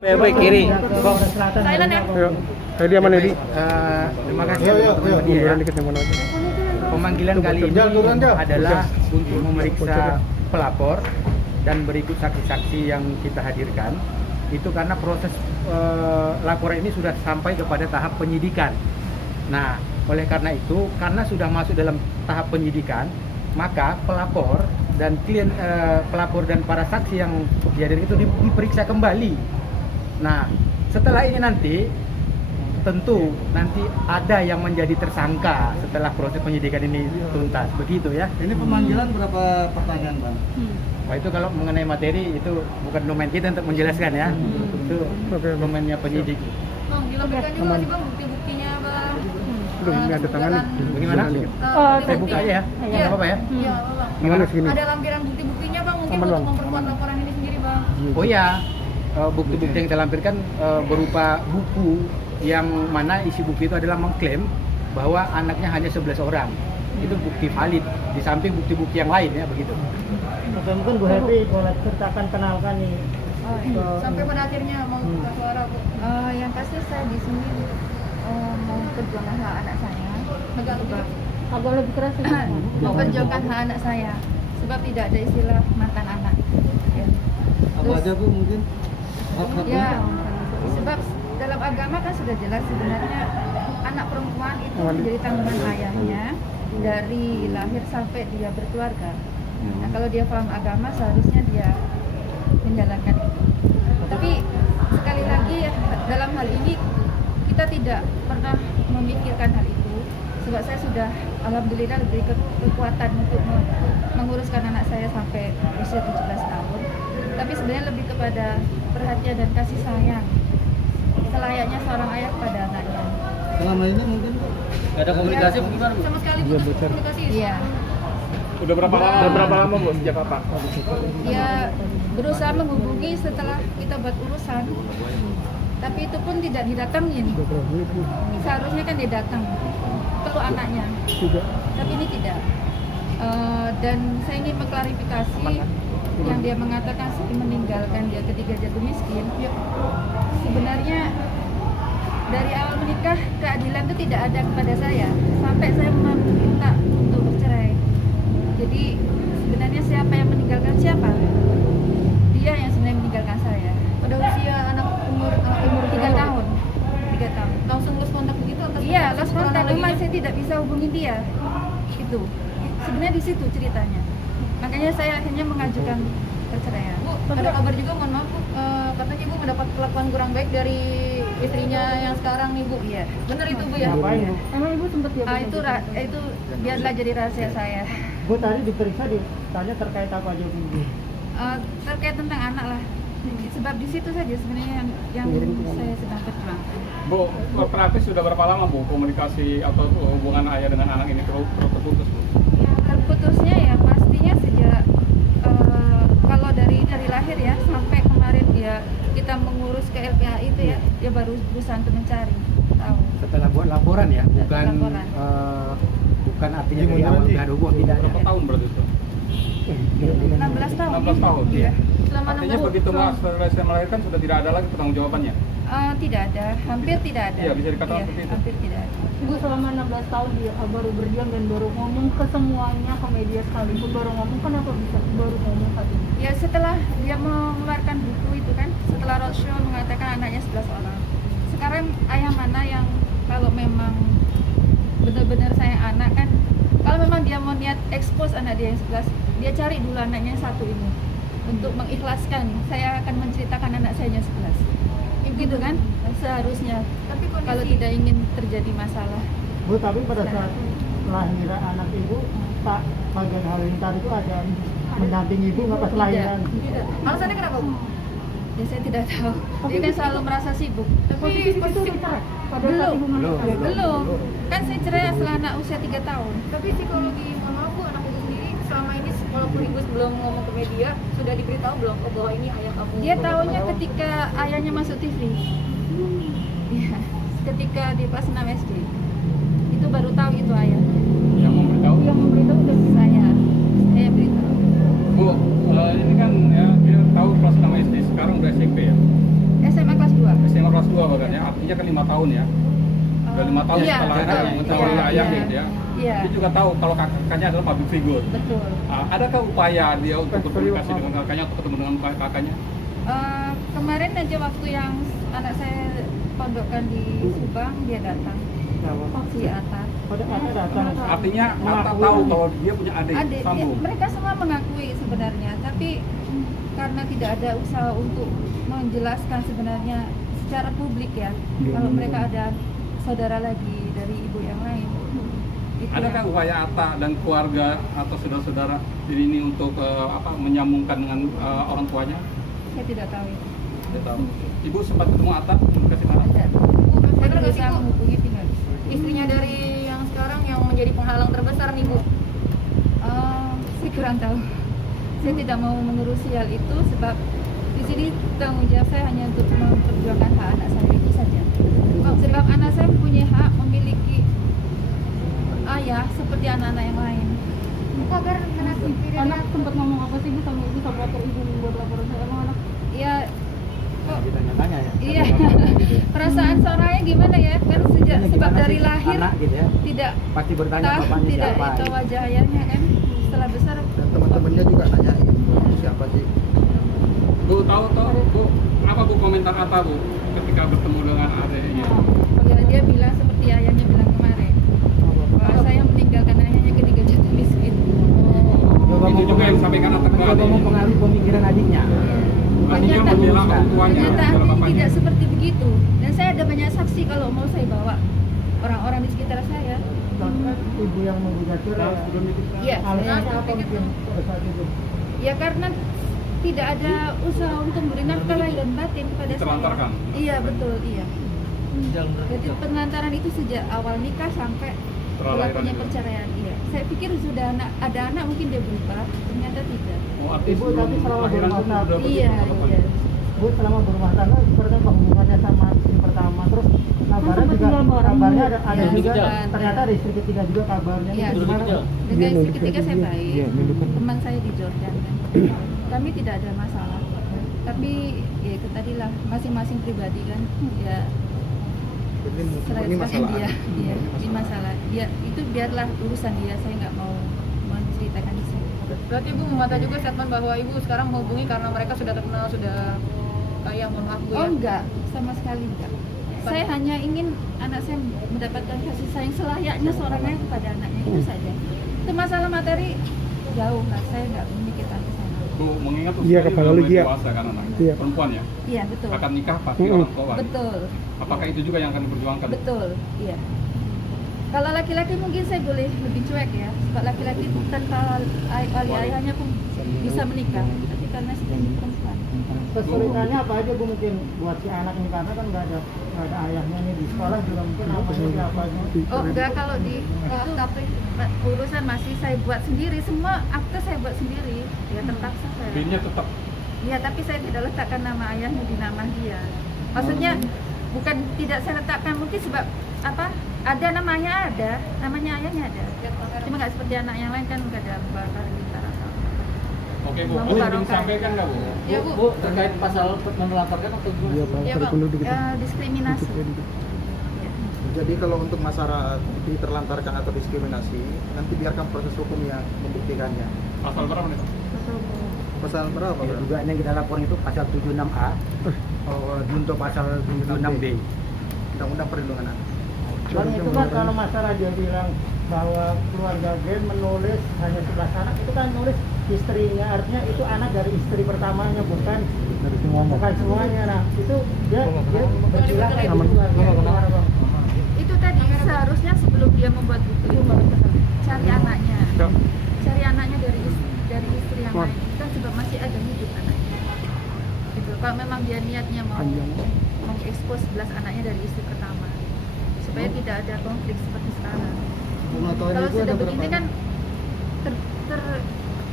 Baik kiri. Thailand ya. Tadi aman Edi. Terima kasih teman-teman media ya. Dikit yang mana aja. Pemanggilan kali ini adalah untuk memeriksa pelapor dan berikut saksi-saksi yang kita hadirkan. Itu karena proses laporan ini sudah sampai kepada tahap penyidikan. Nah, oleh karena itu, karena sudah masuk dalam tahap penyidikan, maka pelapor dan klien pelapor dan para saksi yang dihadirkan itu diperiksa kembali. Nah, setelah ini nanti tentu nanti ada yang menjadi tersangka setelah proses penyidikan ini tuntas, begitu ya. Ini pemanggilan berapa pertanyaan, Bang? Wah, itu kalau mengenai materi itu bukan domain kita untuk menjelaskan ya. Itu domainnya penyidik. Bang, dilengkapi juga masih Bang bukti-buktinya Bang. Belum, ini ada tangan nih. Bagaimana? Saya buka aja ya. Iya. Nggak apa-apa ya. Iya, Bang. Gimana segini? Ada lampiran bukti-buktinya Bang mungkin Aman, untuk Bang. memperkuat laporan ini sendiri Bang. Oh ya, bukti-bukti yang kita lampirkan berupa buku yang mana isi buku itu adalah mengklaim bahwa anaknya hanya 11 orang. Itu bukti valid di samping bukti-bukti yang lain ya, begitu. Oke, mungkin Bu Happy boleh ceritakan, kenalkan nih. Sampai pada akhirnya mau buka suara Bu. Yang pasti saya di sini mau perjuangkan hak anak saya. Agak lebih keras sih. Memperjuangkan hak anak saya. Sebab tidak ada istilah mantan anak. Ya. Apa aja Bu mungkin? Hak-haknya? Ya, sebab dalam agama kan sudah jelas sebenarnya anak perempuan itu menjadi tanggungan ayahnya dari lahir sampai dia berkeluarga. Nah, kalau dia paham agama seharusnya dia menjalankan itu. Tapi sekali lagi ya, dalam hal ini kita tidak pernah memikirkan hal itu. Sebab saya sudah alhamdulillah diberi kekuatan untuk menguruskan anak saya sampai usia 17 tahun. Tapi sebenarnya lebih kepada perhatian dan kasih sayang selayaknya seorang ayah kepada anaknya. Selama ini mungkin Gak ada komunikasi bagaimana Bu? Sama sekali putus komunikasi. Iya. Udah berapa lama Bu sejak kapan? Ya berusaha menghubungi setelah kita buat urusan, tapi itu pun tidak didatangin. Seharusnya kan dia datang, perlu anaknya, tapi ini tidak. Dan saya ingin mengklarifikasi yang dia mengatakan meninggalkan dia ketika jatuh miskin. Sebenarnya dari awal menikah keadilan itu tidak ada kepada saya sampai saya meminta untuk bercerai. Jadi sebenarnya siapa yang meninggalkan siapa? Dia yang sebenarnya meninggalkan saya. Pada usia anak umur 3 tahun. 3 tahun. langsung lost kontak begitu atau Iya, lost kontak. lagi? Cuma saya tidak bisa hubungi dia. Itu. Sebenarnya di situ ceritanya. Makanya saya akhirnya mengajukan perceraian. Bu, ada kabar juga mohon maaf Bu, katanya Ibu mendapat perlakuan kurang baik dari istrinya yang sekarang nih Bu. Iya. Benar itu Bu ya? ngapain Bu? Emang Ibu sempat ya? Itu biarlah jadi rahasia saya. Bu tadi diperiksa ditanya terkait apa aja Bu? Terkait tentang anak lah. Sebab di situ saja sebenarnya yang saya sedang perjuangkan. Bu, praktis sudah berapa lama Bu komunikasi atau hubungan ayah dengan anak ini terputus Bu? Terputusnya ya pastinya sejak kalau dari lahir ya sampai kemarin kita mengurus ke LPHI itu ya dia baru berusaha untuk mencari tahu. Setelah buat laporan ya, bukan Laporan. bukan artinya dari awal nggak ada hubungan, tidak ada. Berapa tahun berarti itu? 16 tahun. 16 tahun. Iya. Selama Artinya 16 begitu Mas selesai melahirkan sudah tidak ada lagi pertanggungjawabannya. Tidak ada, hampir tidak ada. Iya, bisa dikatakan seperti itu. Hampir tidak ada. Ibu selama 16 tahun dia baru berdiam dan baru ngomong ke semuanya, ke media sekalipun baru ngomong, kenapa bisa baru ngomong saat ini? Ya setelah dia mengeluarkan buku itu kan, setelah roadshow mengatakan anaknya 11 orang. Sekarang ayah mana yang kalau memang benar-benar sayang anak kan, kalau memang dia mau niat expose anak dia yang 11, dia cari dulu anaknya yang satu ini untuk mengikhlaskan, saya akan menceritakan anak saya yang 11. Gitu kan seharusnya. Tapi kondisi Kalau tidak ingin terjadi masalah. Bu, tapi pada saat lahiran anak Ibu, Pak bagian Halilintar itu ada mendampingi Ibu nggak pas lahiran? tidak. Alasannya kenapa Bu? Ya saya tidak tahu. Dia kan selalu merasa sibuk. Tapi posisi cerai pada saat Belum. ibu melahirkan. Belum. Kan saya cerai setelah anak usia 3 tahun. tapi psikologi mohon maaf Bu, anak Ibu sendiri selama ini walaupun Ibu sebelum ngomong ke media sudah diberitahu belum oh, bahwa ini ayah kamu? Dia tahunya ketika ayahnya masuk TV. Iya, ketika di kelas 6 SD. Itu baru tahu itu ayah. Yang memberitahu. Yang memberitahu udah Saya beritahu. Bu, ini kan ya dia tahu kelas 6 SD, sekarang udah SMP ya. SMA tahun ya. Udah 5 tahun Iya, setelah betul. mengetahui Iya, ayahnya iya. gitu ya. Iya, Dia juga tahu kalau kakaknya adalah public figure. betul. Adakah upaya dia untuk berkomunikasi dengan kakaknya atau ketemu dengan kakaknya? Kemarin aja waktu yang anak saya pondokkan di Subang, dia datang. Si Atta. Pada anak datang. Artinya Atta tahu kalau dia punya adik sambung. Mereka semua mengakui sebenarnya, tapi karena tidak ada usaha untuk menjelaskan sebenarnya secara publik ya, kalau mereka ada saudara lagi dari ibu yang lain. Itu Adakah yang- upaya Atta dan keluarga atau saudara-saudara ini untuk menyambungkan dengan orang tuanya? Saya tidak tahu itu. Tidak tahu. Ibu sempat ketemu Atta komunikasi mana? Ada. Bener Saya nggak sih, berusaha Bu? menghubungi tinggal di sini. Istrinya dari yang sekarang yang menjadi penghalang terbesar nih Bu. Saya kurang tahu. Saya tidak mau mengurusi hal itu sebab di sini tanggung jawab saya hanya untuk memperjuangkan hak anak saya itu saja. Sebab anak saya punya hak memiliki ayah seperti anak-anak yang lain. Anak sempat ngomong apa sih Bu sama ibu sama waktu ibu membuat laporan saya emang anak Ya, kok Ditanya-tanya ya. iya. Perasaan seorangnya gimana ya? Kan sejak Gimana sebab dari sih lahir anak gitu ya. tidak Pasti bertanya tahu, bapaknya tidak siapa. itu wajah ayahnya kan. Setelah besar Dan teman-temannya juga nanya siapa sih. Bu tahu Bu apa Bu komentar Atta Bu ketika bertemu dengan adiknya? dia bilang seperti ayahnya bilang kemarin bahwa saya meninggalkan ayahnya ketika jatuh miskin. Itu juga yang disampaikan Atta ke Mencoba adiknya. mempengaruhi pemikiran adiknya. Adiknya Ternyata- membela orang tuanya, Ternyata membela ini bapaknya. tidak seperti begitu. Dan saya ada banyak saksi kalau mau saya bawa orang-orang di sekitar saya. Soalnya ibu yang menggugat cerai. Iya. Alasannya apa mungkin pada saat itu? Ya karena tidak ada usaha untuk memberi nafkah lahir dan batin kepada saya. Ditelantarkan. Iya betul, iya. Jadi penelantaran itu sejak awal nikah sampai Setelah lahiran berlakunya juga. perceraian. Iya. Saya pikir sudah ada anak mungkin dia berubah, ternyata tidak. Oh, artinya Ibu sebelum tapi selama lahiran berumah itu tangga. udah begitu Iya, apa? iya. Bu selama berumah tangga seperti apa hubungannya sama istri pertama, terus kabarnya sempat juga tinggal bareng, kabarnya Bu. ada Iya, juga sempat. ternyata ada istri ketiga juga kabarnya. Iya, Itu gimana? Bu? dengan istri ketiga saya baik, teman saya di Jordan kan. Kami tidak ada masalah. Tapi ya itu tadilah masing-masing pribadi kan. Ya Ini serahkan masalah dia. anak. Iya, ini masalah. Dia itu biarlah urusan dia. Saya nggak mau menceritakan di sini. Berarti Ibu membantah juga statement bahwa Ibu sekarang menghubungi karena mereka sudah terkenal, sudah kaya, mohon maaf Bu Oh ya. enggak, sama sekali enggak. Saya hanya ingin anak saya mendapatkan kasih sayang selayaknya seorang ayah kepada anaknya itu saja. Itu masalah materi jauh lah, saya nggak memikirkan ke sana. Bu mengingat Iya, usia kepala udah lu mulai dia. dewasa kan anak Iya. perempuan ya. Iya betul, Akan nikah pasti orang tua. betul, Apakah itu juga yang akan diperjuangkan? betul, iya. Kalau laki-laki mungkin saya boleh lebih cuek ya, sebab laki-laki tanpa wali ayahnya pun bisa menikah. Tapi karena saya perempuan. Kesulitannya apa aja Bu mungkin buat si anak ini karena kan nggak ada ayahnya nih di sekolah juga mungkin namanya siapa sih? Oh enggak, kalau di tapi urusan masih saya buat sendiri, semua akte saya buat sendiri. Ya terpaksa saya. Binnya tetap Ya tapi saya tidak letakkan nama ayahnya di nama dia. Maksudnya bukan tidak saya letakkan, mungkin sebab apa? Ada namanya ada, namanya ayahnya ada. Cuma nggak seperti anak yang lain kan nggak ada bakar gitar atau apa. Oke Bu, Bang ada yang Barokah. disampaikan nggak Bu? Ya Bu, terkait pasal menelantarkan atau gimana? Iya, Pak. ya Tarik Bang, dulu dikit. diskriminasi. Ya. Jadi kalau untuk masalah diterlantarkan atau diskriminasi, nanti biarkan proses hukum yang membuktikannya. Pasal berapa nih? Pasal berapa? Ya, Bro? dugaan yang kita laporin itu pasal 76A, junto pasal 76B. Undang-undang perlindungan anak. Bang itu kan kalau masalah dia bilang bahwa keluarga Gen menulis hanya 11 anak, itu kan nulis istrinya, artinya itu anak dari istri pertamanya bukan semuanya. Nah itu dia berbilang kayak gitu gimana Bang? Itu tadi seharusnya sebelum dia membuat buku itu cari anaknya, cari anaknya dari istri yang lain. Itu kan sebab masih ada hidup anaknya. Gitu. Kalau memang dia niatnya mau mengekspos 11 anaknya dari istri pertama, supaya tidak ada konflik seperti sekarang. Kalau sudah begini kan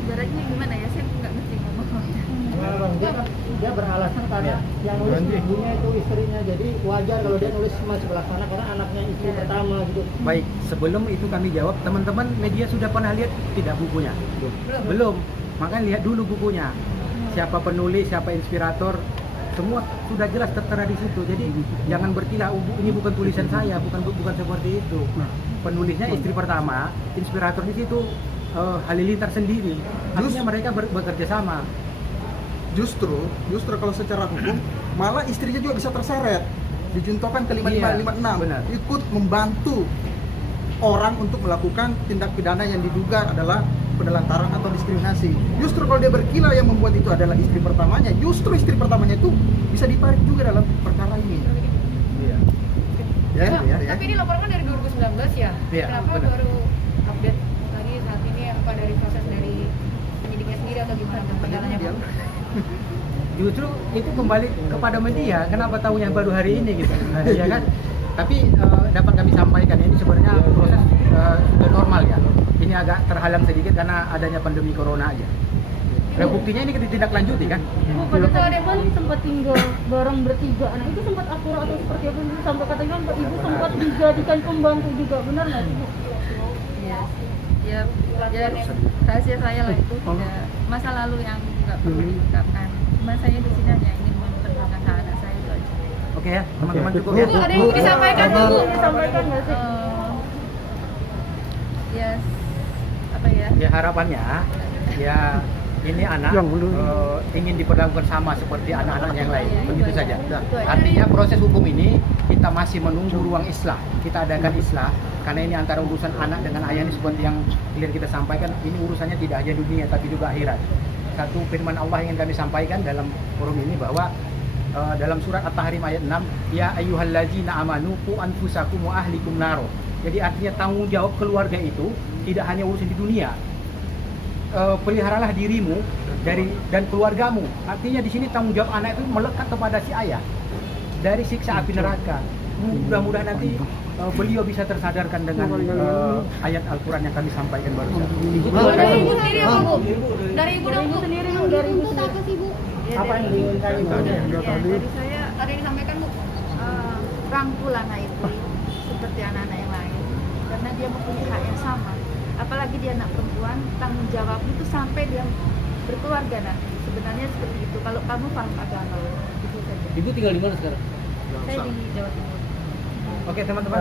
ibaratnya gimana ya, saya nggak ngerti ngomongnya. Nah, Bang, dia beralasan karena yang nulis ibunya itu istrinya, jadi wajar kalau dia nulis cuma 11 anak karena anaknya istri pertama gitu. Baik, sebelum itu kami jawab, teman-teman media sudah pernah lihat tidak bukunya? Belum. Makanya lihat dulu bukunya. Siapa penulis, siapa inspirator, semua sudah jelas tertera di situ. Jadi jangan berkilah, ini bukan tulisan saya, bukan seperti itu. Penulisnya istri pertama, inspirator di situ Halilintar sendiri. Artinya mereka bekerja sama. Justru kalau secara hukum malah istrinya juga bisa terseret. Dijuntokan ke 5556 benar. ikut membantu orang untuk melakukan tindak pidana yang diduga adalah penelantaran atau diskriminasi. Justru kalau dia berkilah yang membuat itu adalah istri pertamanya, justru istri pertamanya itu bisa ditarik juga dalam perkara ini. Iya. Ya. Tapi ini laporan kan dari 2019 ya? Iya, Kenapa benar. baru update lagi saat ini, apa dari proses dari penyidiknya sendiri atau gimana perjalanannya Pak? Justru itu kembali kepada media, kenapa tahunya baru hari ini gitu, ya kan? Tapi dapat kami sampaikan ini sebenarnya proses sudah normal ya. Ini agak terhalang sedikit karena adanya pandemi corona aja. Nah, buktinya ini ditindaklanjuti kan? Bu, pada saat itu kan sempat tinggal bareng bertiga. Nah itu sempat akur atau seperti apa? Sampai katanya Ibu sempat dijadikan pembantu juga, benar nggak sih Bu? Iya, ya rahasia saya lah itu, tidak masa lalu yang nggak perlu diungkapkan. Cuma saya di sini hanya ingin memperjuangkan hak anak saya itu aja. Oke ya, teman-teman cukup Bu, ya. ada yang mau disampaikan Bu? Disampaikan nggak sih? Yes, apa ya? Ya harapannya ya ini anak ingin diperlakukan sama seperti anak-anak yang lain, begitu saja. Artinya proses hukum ini kita masih menunggu ruang islah. Kita adakan islah karena ini antara urusan anak dengan ayah ini seperti yang kalian kita sampaikan, ini urusannya tidak hanya dunia tapi juga akhirat. Satu firman Allah yang kami sampaikan dalam forum ini bahwa dalam surat At-Tahrim ayat 6, ya ayyuhallazina amanu qu anfusakum wa ahlikum naro. Jadi artinya tanggung jawab keluarga itu tidak hanya urusan di dunia. Peliharalah dirimu dan keluargamu. Artinya di sini tanggung jawab anak itu melekat kepada si ayah dari siksa api neraka. Mudah-mudahan nanti beliau bisa tersadarkan dengan ayat Al-Quran yang kami sampaikan barusan. Dari Ibu sendiri apa Bu? Dari Ibu dong Bu? Sendiri Bu, dari Ibu Untuk sendiri. apa sih Bu? Apa yang diinginkan Ibu? Dari saya Ada yang disampaikan Bu? rangkul anak itu seperti anak-anak yang lain karena dia mempunyai hak yang sama. Apalagi dia anak perempuan, tanggung jawab itu sampai dia berkeluarga nanti. Sebenarnya seperti itu. Kalau kamu paham agama, itu saja. Ibu tinggal di mana sekarang? Saya di Jawa Timur. Oke teman-teman.